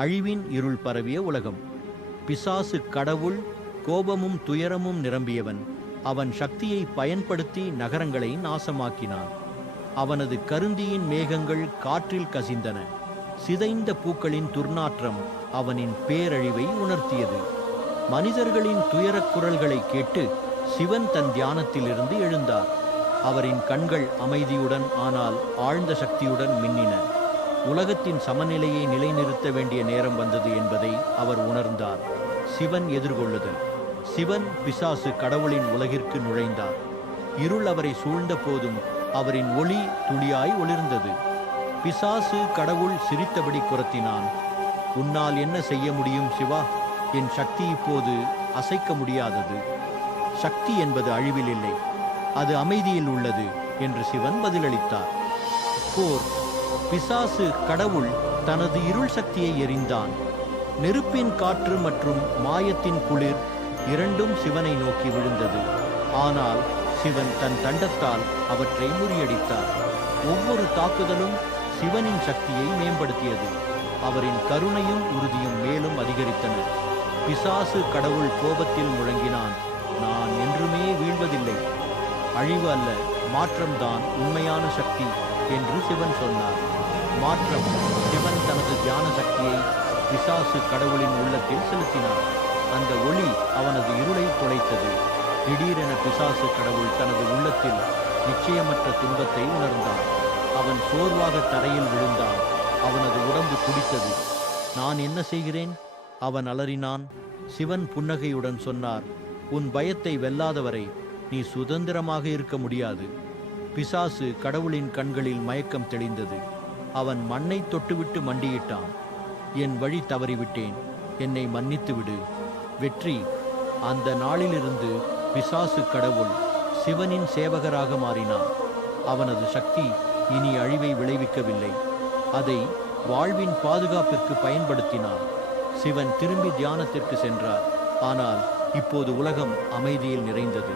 அழிவின் இருள் பரவிய உலகம். பிசாசு கடவுள், கோபமும் துயரமும் நிரம்பியவன். அவன் சக்தியை பயன்படுத்தி நகரங்களை நாசமாக்கினான். அவனது கருந்தியின் மேகங்கள் காற்றில் கசிந்தன. சிதைந்த பூக்களின் துர்நாற்றம் அவனின் பேரழிவை உணர்த்தியது. மனிதர்களின் துயரக் குரல்களை கேட்டு சிவன் தன் தியானத்திலிருந்து எழுந்தார். அவரின் கண்கள் அமைதியுடன் ஆனால் ஆழ்ந்த சக்தியுடன் மின்னின. உலகத்தின் சமநிலையை நிலைநிறுத்த வேண்டிய நேரம் வந்தது என்பதை அவர் உணர்ந்தார். சிவன் எதிர்கொள்ளுதல். சிவன் பிசாசு கடவுளின் உலகிற்கு நுழைந்தார். இருள் அவரை சூழ்ந்த போதும் அவரின் ஒளி துளியாய் ஒளிர்ந்தது. பிசாசு கடவுள் சிரித்தபடி குரத்தினான், உன்னால் என்ன செய்ய முடியும் சிவா? என் சக்தி இப்போது அசைக்க முடியாதது. சக்தி என்பது அழிவில் இல்லை, அது அமைதியில் உள்ளது என்று சிவன் பதிலளித்தார். போர். பிசாசு கடவுள் தனது இருள் சக்தியை எறிந்தான். நெருப்பின் காற்று மற்றும் மாயத்தின் குளிர் இரண்டும் சிவனை நோக்கி விழுந்தது. ஆனால் சிவன் தன் தண்டத்தால் அவற்றை முறியடித்தார். ஒவ்வொரு தாக்குதலும் சிவனின் சக்தியை மேம்படுத்தியது. அவரின் கருணையும் உறுதியும் மேலும் அதிகரித்தன. பிசாசு கடவுள் கோபத்தில் முழங்கினான், நான் என்றுமே வீழ்வதில்லை. அழிவு அல்ல, மாற்றம்தான் உண்மையான சக்தி என்று சிவன் சொன்னார். மாற்றம். சிவன் தனது தியான சக்தியை பிசாசு கடவுளின் உள்ளத்தில் செலுத்தினார். அந்த ஒளி அவனது இருளை தொலைத்தது. திடீரென பிசாசு கடவுள் தனது உள்ளத்தில் நிச்சயமற்ற துன்பத்தை உணர்ந்தான். அவன் சோர்வாக தரையில் விழுந்தான். அவனது உடம்பு துடித்தது. நான் என்ன செய்கிறேன்? அவன் அலறினான். சிவன் புன்னகையுடன் சொன்னார், உன் பயத்தை வெல்லாதவரை நீ சுதந்திரமாக இருக்க முடியாது. பிசாசு கடவுளின் கண்களில் மயக்கம் தெளிந்தது. அவன் மண்ணை தொட்டுவிட்டு மண்டியிட்டான். என் வழி தவறிவிட்டேன், என்னை மன்னித்து விடு. வெற்றி. அந்த நாளிலிருந்து பிசாசு கடவுள் சிவனின் சேவகராக மாறினான். அவனது சக்தி இனி அழிவை விளைவிக்கவில்லை, அதை வாழ்வின் பாதுகாப்பிற்கு பயன்படுத்தினான். சிவன் திரும்பி தியானத்திற்கு சென்றார். ஆனால் இப்போது உலகம் அமைதியில் நிறைந்தது.